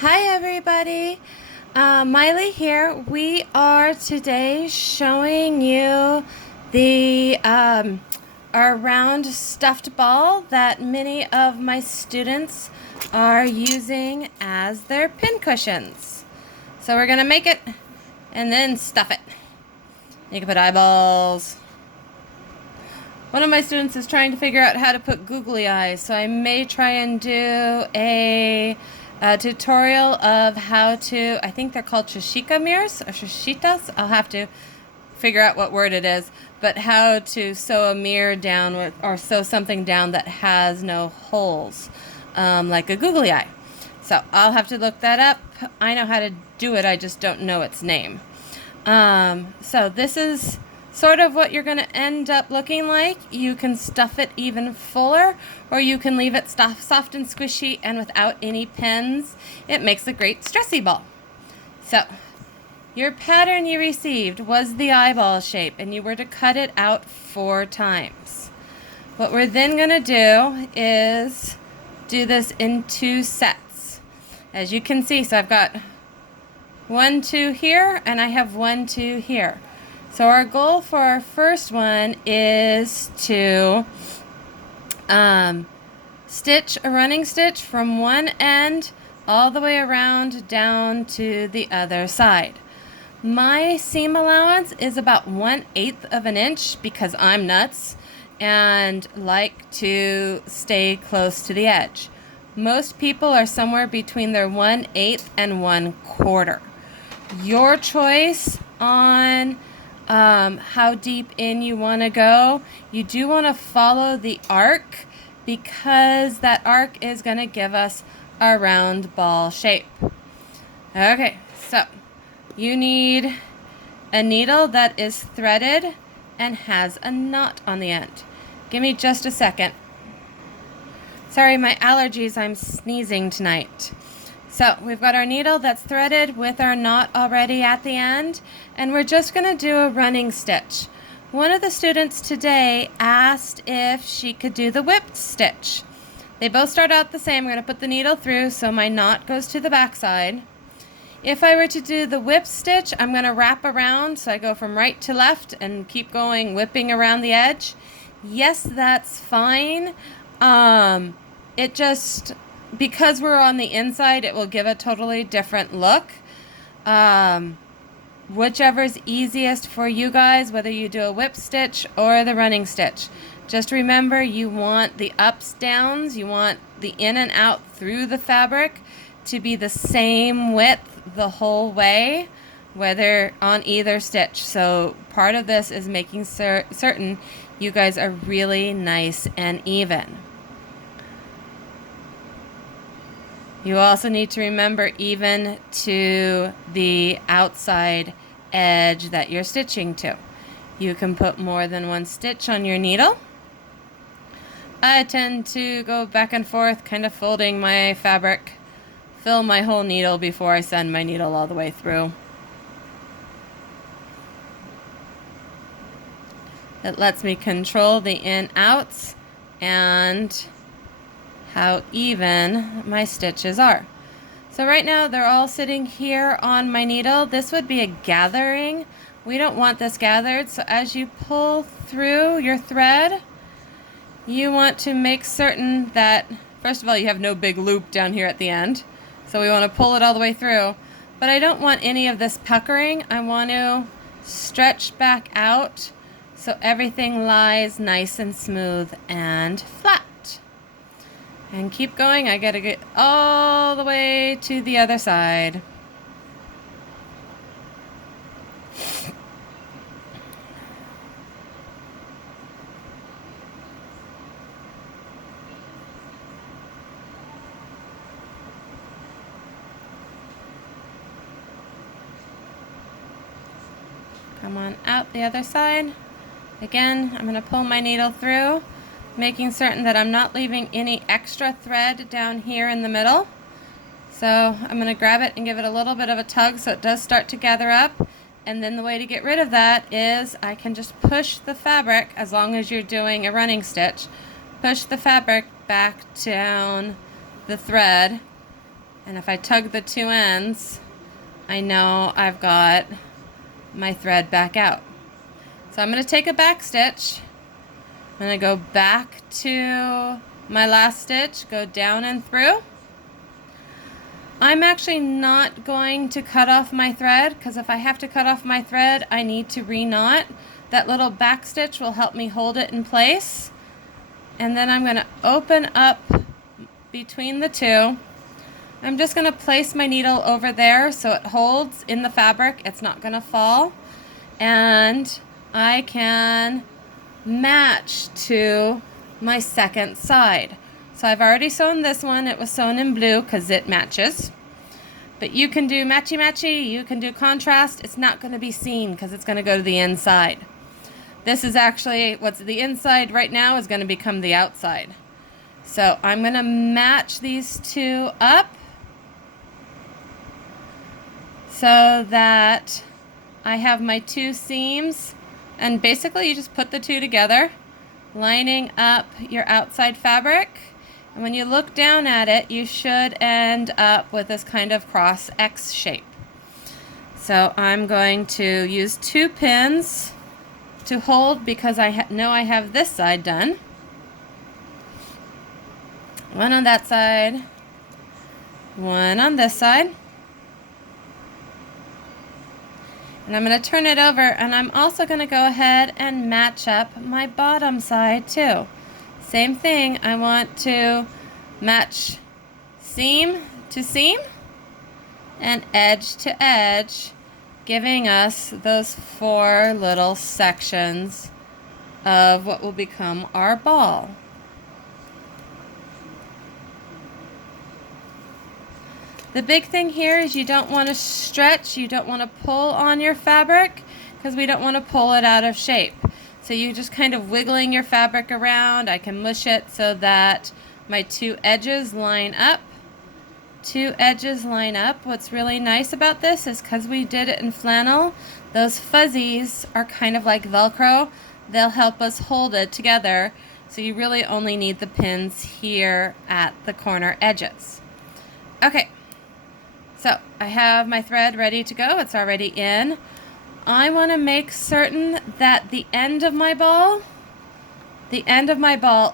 Hi everybody, Miley here. We are today showing you the our round stuffed ball that many of my students are using as their pin cushions. So we're gonna make it and then stuff it. You can put eyeballs. One of my students is trying to figure out how to put googly eyes, so I may try and do a tutorial of how to, I think they're called shashika mirrors or shashitas. I'll have to figure out what word it is, but how to sew a mirror down with, or sew something down that has no holes, like a googly eye. So I'll have to look that up. I know how to do it, I just don't know its name. So this is sort of what you're going to end up looking like. You can stuff it even fuller, or you can leave it soft and squishy and without any pins. It makes a great stressy ball. So your pattern you received was the eyeball shape, and you were to cut it out 4 times. What we're then going to do is do this in 2 sets. As you can see, so I've got 1, 2 here, and I have 1, 2 here. So our goal for our first one is to stitch a running stitch from one end all the way around down to the other side. My seam allowance is about 1/8 of an inch because I'm nuts and like to stay close to the edge. Most people are somewhere between their 1/8 and 1/4. Your choice on how deep in you want to go. You do want to follow the arc because that arc is going to give us a round ball shape. Okay, so you need a needle that is threaded and has a knot on the end. Give me just a second. Sorry, my allergies, I'm sneezing tonight. So we've got our needle that's threaded with our knot already at the end, and we're just going to do a running stitch. One of the students today asked if she could do the whipped stitch. They both start out the same. I'm going to put the needle through so my knot goes to the back side. If I were to do the whip stitch, I'm going to wrap around, so I go from right to left and keep going, whipping around the edge. Yes, that's fine. It just, because we're on the inside, it will give a totally different look. Whichever's easiest for you guys, whether you do a whip stitch or the running stitch. Just remember, you want the ups, downs, you want the in and out through the fabric to be the same width the whole way, whether on either stitch. So part of this is making certain you guys are really nice and even. You also need to remember even to the outside edge that you're stitching to. You can put more than one stitch on your needle. I tend to go back and forth, kind of folding my fabric, fill my whole needle before I send my needle all the way through. It lets me control the in-outs and how even my stitches are. So right now they're all sitting here on my needle. This would be a gathering. We don't want this gathered, so as you pull through your thread, you want to make certain that, first of all, you have no big loop down here at the end. So we want to pull it all the way through. But I don't want any of this puckering. I want to stretch back out so everything lies nice and smooth and flat. And keep going. I gotta get all the way to the other side. Come on out the other side. Again, I'm gonna pull my needle through, making certain that I'm not leaving any extra thread down here in the middle. So I'm going to grab it and give it a little bit of a tug so it does start to gather up. And then the way to get rid of that is I can just push the fabric, as long as you're doing a running stitch, push the fabric back down the thread And if I tug the two ends, I know I've got my thread back out. So I'm going to take a back stitch. I'm going to go back to my last stitch, go down and through. I'm actually not going to cut off my thread, because if I have to cut off my thread, I need to re-knot. That little back stitch will help me hold it in place. And then I'm going to open up between the two. I'm just going to place my needle over there so it holds in the fabric. It's not going to fall. And I can match to my second side. So I've already sewn this one. It was sewn in blue because it matches. But you can do matchy-matchy. You can do contrast. It's not going to be seen because it's going to go to the inside. This is actually what's the inside right now is going to become the outside. So I'm going to match these two up so that I have my two seams, and basically you just put the two together, lining up your outside fabric, and when you look down at it, you should end up with this kind of cross X shape. So I'm going to use 2 pins to hold because I know I have this side done. One on that side, one on this side. And I'm going to turn it over, and I'm also going to go ahead and match up my bottom side too. Same thing, I want to match seam to seam and edge to edge, giving us those 4 little sections of what will become our ball. The big thing here is you don't want to stretch, you don't want to pull on your fabric because we don't want to pull it out of shape. So you just kind of wiggling your fabric around. I can mush it so that my 2 edges line up. 2 edges line up. What's really nice about this is because we did it in flannel, those fuzzies are kind of like Velcro. They'll help us hold it together. So you really only need the pins here at the corner edges. Okay. So I have my thread ready to go. It's already in. I want to make certain that the end of my ball,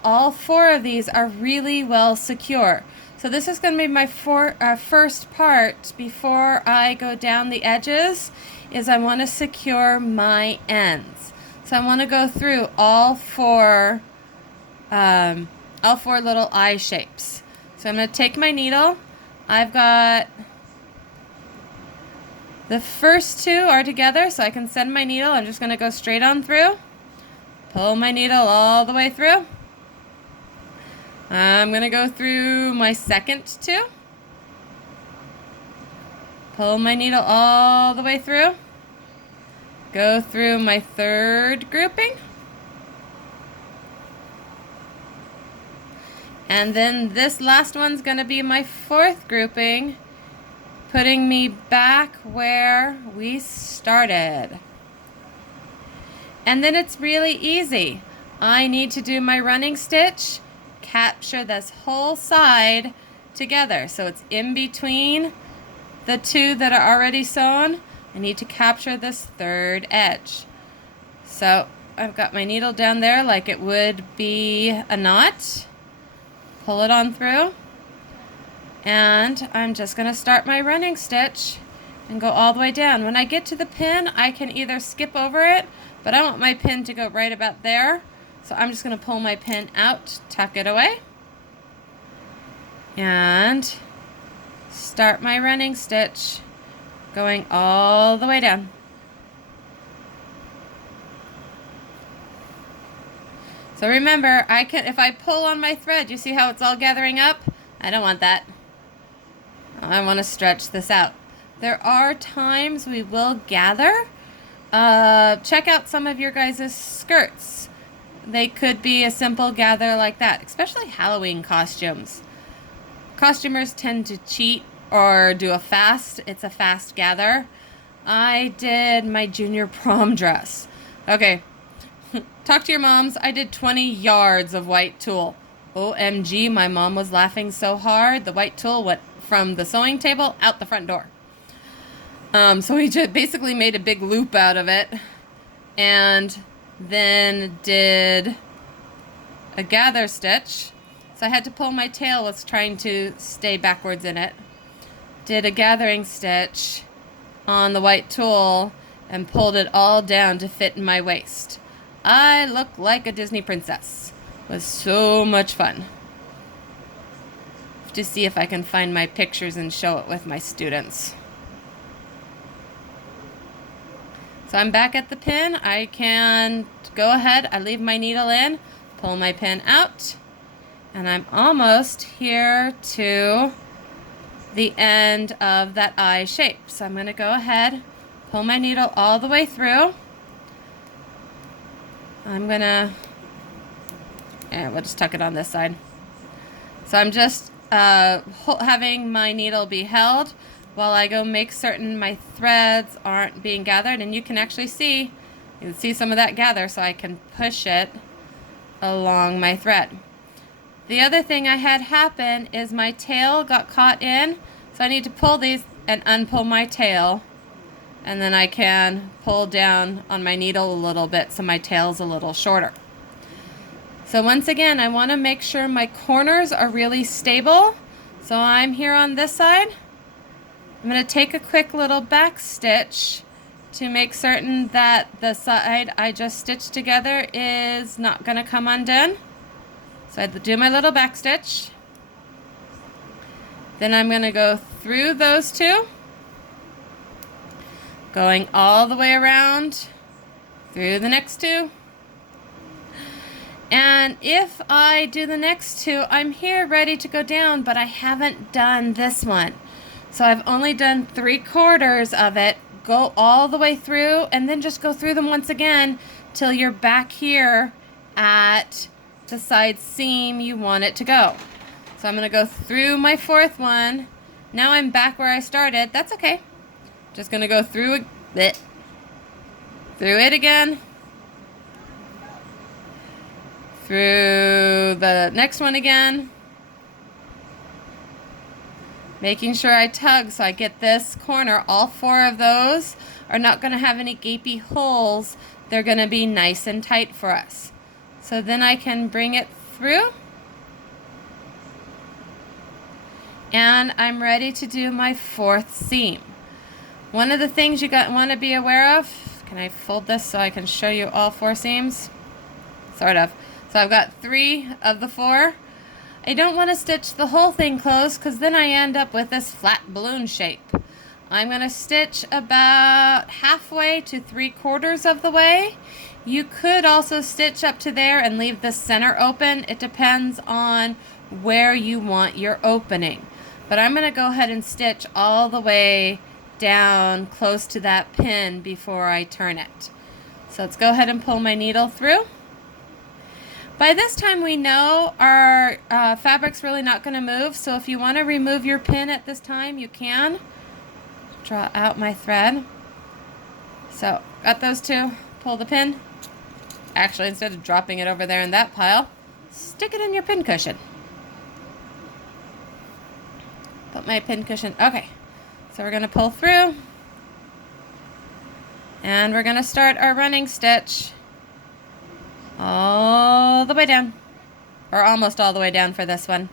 all 4 of these are really well secure. So this is going to be my first part before I go down the edges, is I want to secure my ends. So I want to go through all 4 little eye shapes. So I'm going to take my needle. I've got the first 2 are together, so I can send my needle. I'm just going to go straight on through. Pull my needle all the way through. I'm going to go through my second 2. Pull my needle all the way through. Go through my 3rd grouping. And then this last one's going to be my 4th grouping, putting me back where we started. And then it's really easy. I need to do my running stitch, capture this whole side together. So it's in between the 2 that are already sewn. I need to capture this 3rd edge. So I've got my needle down there like it would be a knot. Pull it on through. And I'm just going to start my running stitch and go all the way down. When I get to the pin, I can either skip over it, but I want my pin to go right about there. So I'm just going to pull my pin out, tuck it away, and start my running stitch going all the way down. So remember, if I pull on my thread, you see how it's all gathering up? I don't want that. I want to stretch this out. There are times we will gather. Check out some of your guys' skirts. They could be a simple gather like that, especially Halloween costumes. Costumers tend to cheat or do a fast. It's a fast gather. I did my junior prom dress. Okay, talk to your moms. I did 20 yards of white tulle. OMG, my mom was laughing so hard. The white tulle went from the sewing table out the front door. So we just basically made a big loop out of it and then did a gather stitch. So I had to pull my tail, was trying to stay backwards in it. Did a gathering stitch on the white tulle and pulled it all down to fit in my waist. I look like a Disney princess. It was so much fun. To see if I can find my pictures and show it with my students. So I'm back at the pin. I can go ahead, I leave my needle in, pull my pin out, and I'm almost here to the end of that eye shape. So I'm going to go ahead, pull my needle all the way through. I'm going to, we'll just tuck it on this side. So I'm just having my needle be held while I go make certain my threads aren't being gathered, and you can actually see, you can see some of that gather, so I can push it along my thread. The other thing I had happen is my tail got caught in, so I need to pull these and unpull my tail, and then I can pull down on my needle a little bit so my tail's a little shorter. So once again, I want to make sure my corners are really stable. So I'm here on this side. I'm going to take a quick little back stitch to make certain that the side I just stitched together is not going to come undone. So I do my little back stitch. Then I'm going to go through those two, going all the way around through the next two. And if I do the next two, I'm here ready to go down, but I haven't done this one. So I've only done 3/4 of it. Go all the way through and then just go through them once again till you're back here at the side seam you want it to go. So I'm going to go through my 4th one. Now I'm back where I started. That's okay. Just going to go through it again. Through the next one again, making sure I tug so I get this corner. All 4 of those are not going to have any gapy holes. They're going to be nice and tight for us. So then I can bring it through, and I'm ready to do my 4th seam. One of the things you want to be aware of, can I fold this so I can show you all 4 seams? Sort of. So I've got 3 of the 4. I don't want to stitch the whole thing closed because then I end up with this flat balloon shape. I'm going to stitch about halfway to 3/4 of the way. You could also stitch up to there and leave the center open. It depends on where you want your opening. But I'm going to go ahead and stitch all the way down close to that pin before I turn it. So let's go ahead and pull my needle through. By this time we know our fabric's really not going to move, so if you want to remove your pin at this time, you can. Draw out my thread. So, got those 2, pull the pin. Actually, instead of dropping it over there in that pile, stick it in your pin cushion. Put my pin cushion, okay. So we're going to pull through, and we're going to start our running stitch all the way down, or almost all the way down for this one.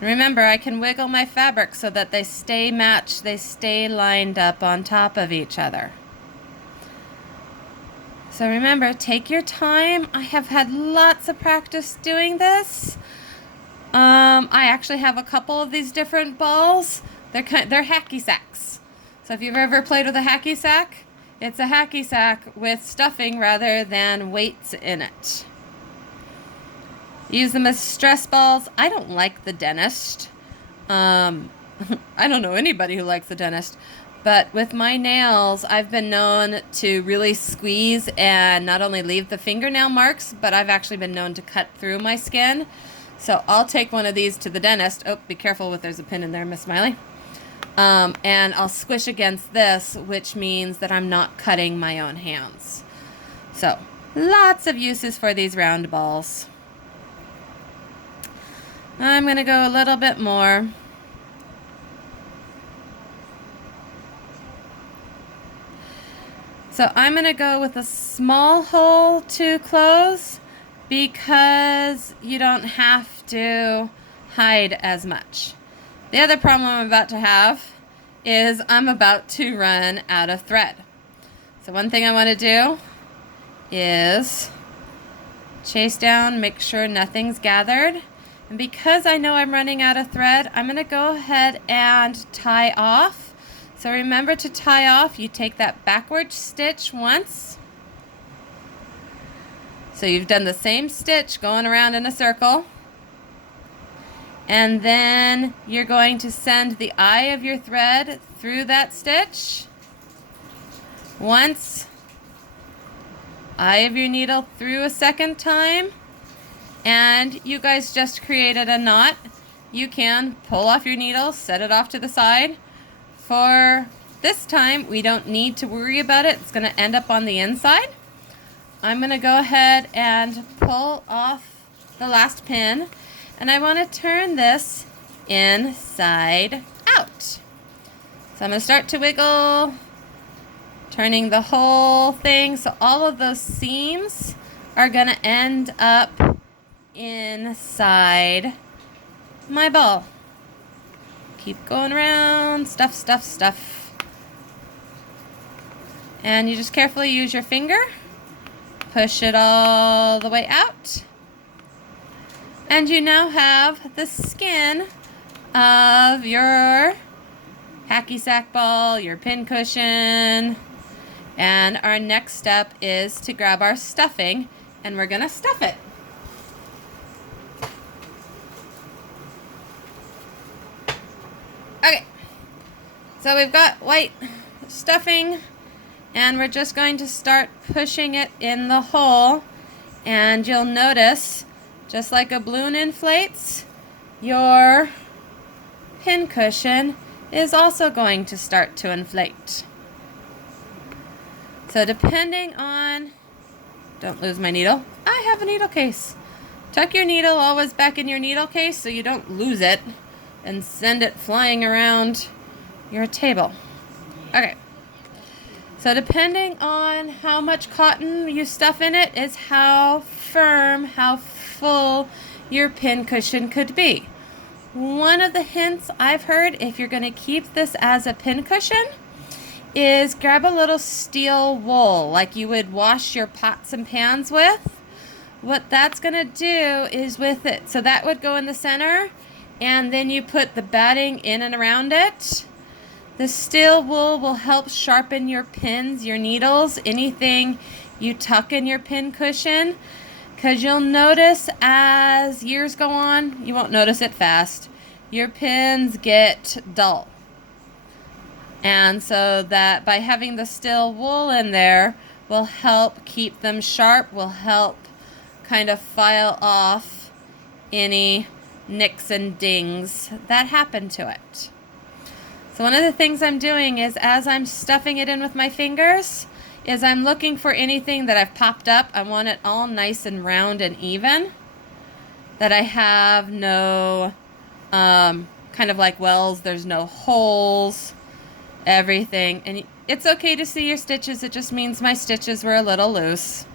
And remember, I can wiggle my fabric so that they stay matched, they stay lined up on top of each other. So remember, take your time. I have had lots of practice doing this. I actually have a couple of these different balls. They're hacky sacks. So if you've ever played with a hacky sack, it's a hacky sack with stuffing rather than weights in it. Use them as stress balls. I don't like the dentist. I don't know anybody who likes the dentist. But with my nails, I've been known to really squeeze and not only leave the fingernail marks, but I've actually been known to cut through my skin. So I'll take one of these to the dentist. Oh, be careful if there's a pin in there, Miss Smiley. And I'll squish against this, which means that I'm not cutting my own hands. So, lots of uses for these round balls. I'm going to go a little bit more. So I'm going to go with a small hole to close because you don't have to hide as much. The other problem I'm about to have is I'm about to run out of thread. So one thing I want to do is chase down, make sure nothing's gathered. And because I know I'm running out of thread, I'm going to go ahead and tie off. So remember to tie off, you take that backward stitch once. So you've done the same stitch going around in a circle. And then you're going to send the eye of your thread through that stitch. Once, eye of your needle through a second time. And you guys just created a knot. You can pull off your needle, set it off to the side. For this time, we don't need to worry about it. It's going to end up on the inside. I'm going to go ahead and pull off the last pin, and I want to turn this inside out. So I'm going to start to wiggle, turning the whole thing. So all of those seams are going to end up inside my ball. Keep going around, stuff, stuff, stuff. And you just carefully use your finger, push it all the way out. And you now have the skin of your hacky sack ball, your pin cushion. And our next step is to grab our stuffing, and we're gonna stuff it. Okay, so we've got white stuffing, and we're just going to start pushing it in the hole. And you'll notice, just like a balloon inflates, your pin cushion is also going to start to inflate. So depending on, don't lose my needle, I have a needle case. Tuck your needle always back in your needle case so you don't lose it and send it flying around your table. Okay, so depending on how much cotton you stuff in it is how firm, how full your pin cushion could be. One of the hints I've heard, if you're going to keep this as a pin cushion, is grab a little steel wool like you would wash your pots and pans with. What that's going to do is with it, so that would go in the center, and then you put the batting in and around it. The steel wool will help sharpen your pins, your needles, anything you tuck in your pin cushion, because you'll notice as years go on, you won't notice it fast, your pins get dull. And so that by having the steel wool in there will help keep them sharp, will help kind of file off any nicks and dings that happen to it. So one of the things I'm doing is, as I'm stuffing it in with my fingers, is I'm looking for anything that I've popped up. I want it all nice and round and even, that I have no kind of like wells, there's no holes, everything. And it's okay to see your stitches, it just means my stitches were a little loose.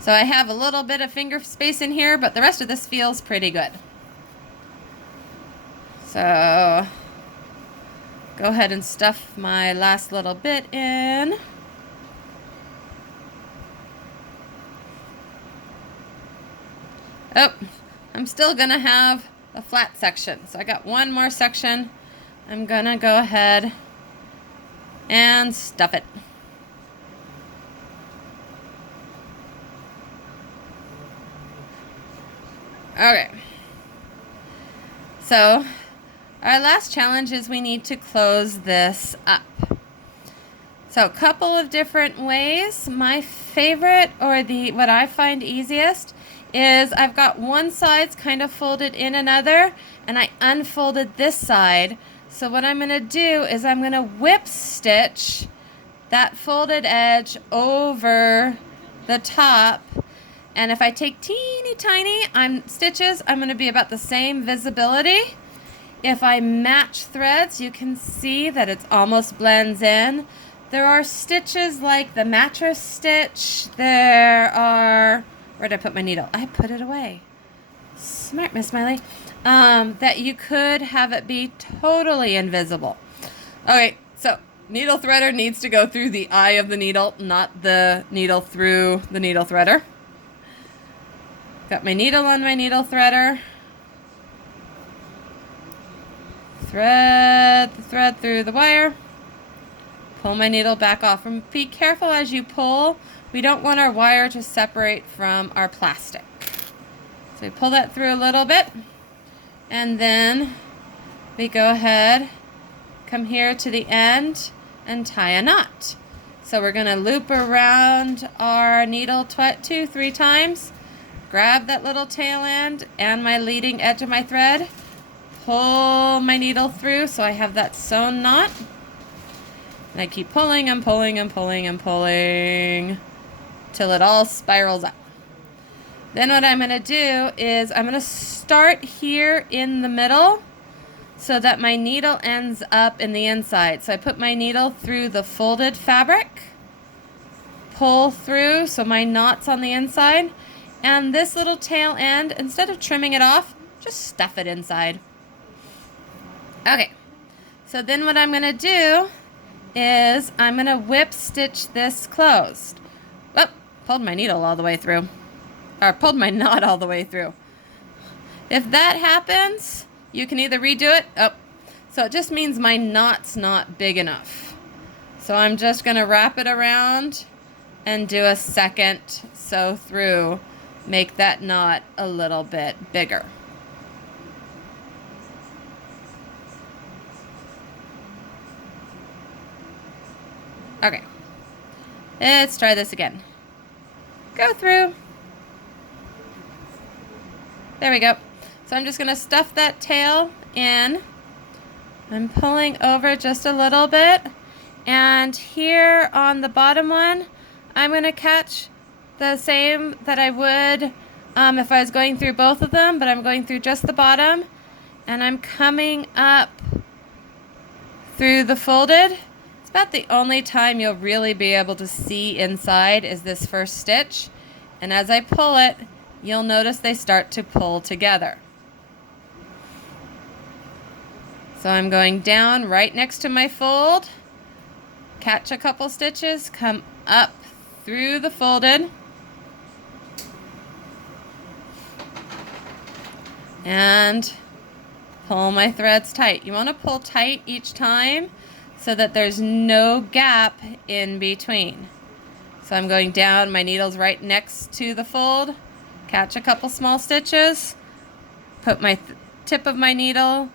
So I have a little bit of finger space in here, but the rest of this feels pretty good. So go ahead and stuff my last little bit in. Oh, I'm still gonna have a flat section. So I got one more section. I'm gonna go ahead and stuff it. Okay, so our last challenge is we need to close this up. So a couple of different ways. My favorite, or what I find easiest, is I've got one side's kind of folded in another, and I unfolded this side. So what I'm going to do is I'm going to whip stitch that folded edge over the top, And if I take teeny tiny stitches, I'm going to be about the same visibility. If I match threads, you can see that it almost blends in. There are stitches like the mattress stitch. There are, where did I put my needle? I put it away. Smart, Miss Miley. That you could have it be totally invisible. Okay, so needle threader needs to go through the eye of the needle, not the needle through the needle threader. Got my needle on my needle threader. Thread the thread through the wire. Pull my needle back off. And be careful as you pull. We don't want our wire to separate from our plastic. So we pull that through a little bit. And then we go ahead, come here to the end and tie a knot. So we're going to loop around our needle 2-3 times. Grab that little tail end and my leading edge of my thread. Pull my needle through so I have that sewn knot. And I keep pulling and pulling and pulling and pulling till it all spirals up. Then what I'm going to do is I'm going to start here in the middle so that my needle ends up in the inside. So I put my needle through the folded fabric, pull through so my knot's on the inside, and this little tail end, instead of trimming it off, just stuff it inside. Okay, so then what I'm going to do is I'm going to whip stitch this closed. Whoop, pulled my needle all the way through. Or pulled my knot all the way through. If that happens, you can either redo it. Oh, so it just means my knot's not big enough. So I'm just going to wrap it around and do a second sew through. Make that knot a little bit bigger. Okay, let's try this again. Go through. There we go. So I'm just going to stuff that tail in. I'm pulling over just a little bit. And here on the bottom one, I'm going to catch the same that I would if I was going through both of them, but I'm going through just the bottom. And I'm coming up through the folded. It's about the only time you'll really be able to see inside is this first stitch. And as I pull it, you'll notice they start to pull together. So I'm going down right next to my fold, catch a couple stitches, come up through the folded, and pull my threads tight. You want to pull tight each time so that there's no gap in between. So I'm going down, my needle's right next to the fold, catch a couple small stitches, put my tip of my needle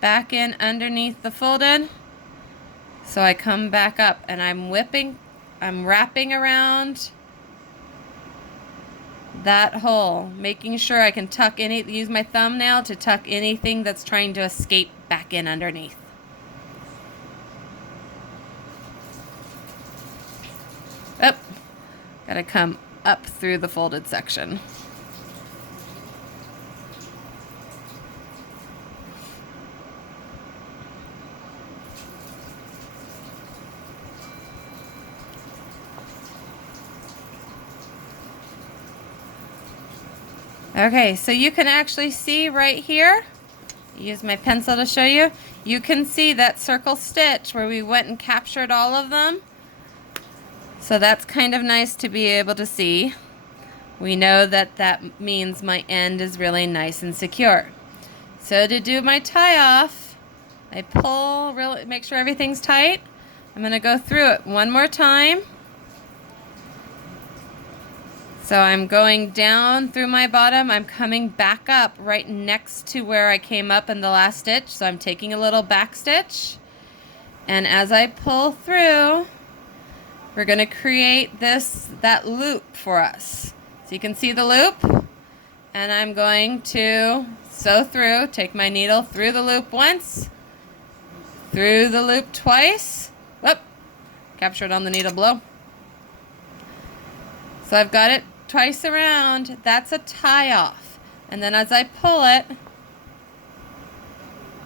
back in underneath the folded. So I come back up and I'm wrapping around that hole, making sure I can use my thumbnail to tuck anything that's trying to escape back in underneath. Oh, gotta come up through the folded section. Okay, so you can actually see right here, use my pencil to show you, you can see that circle stitch where we went and captured all of them. So that's kind of nice to be able to see. We know that that means my end is really nice and secure. So to do my tie off, I pull, really make sure everything's tight. I'm going to go through it one more time. So I'm going down through my bottom, I'm coming back up right next to where I came up in the last stitch. So I'm taking a little back stitch, and as I pull through, we're going to create that loop for us. So you can see the loop, and I'm going to sew through, take my needle through the loop once, through the loop twice. Whoop, capture it on the needle below. So I've got it twice around, that's a tie off. And then as I pull it,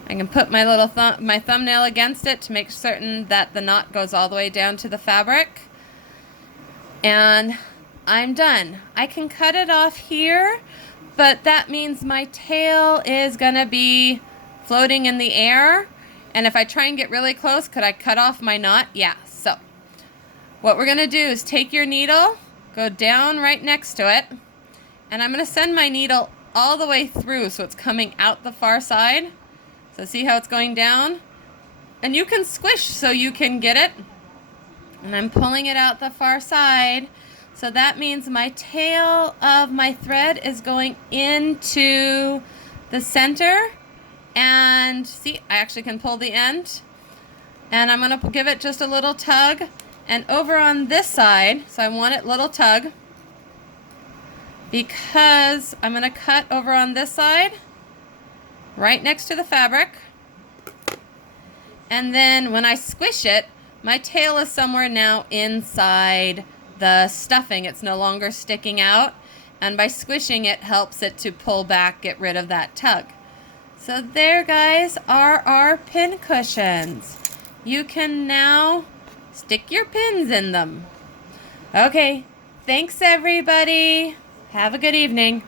I can put my little my thumbnail against it to make certain that the knot goes all the way down to the fabric. And I'm done. I can cut it off here, but that means my tail is gonna be floating in the air. And if I try and get really close, could I cut off my knot? Yeah, so what we're gonna do is take your needle, go down right next to it, and I'm gonna send my needle all the way through so it's coming out the far side. So see how it's going down? And you can squish so you can get it. And I'm pulling it out the far side. So that means my tail of my thread is going into the center. And see, I actually can pull the end. And I'm gonna give it just a little tug. And over on this side, so I want it little tug, because I'm gonna cut over on this side, right next to the fabric. And then when I squish it, my tail is somewhere now inside the stuffing. It's no longer sticking out. And by squishing it helps it to pull back, get rid of that tug. So there, guys, are our pin cushions. You can now stick your pins in them. Okay, thanks everybody. Have a good evening.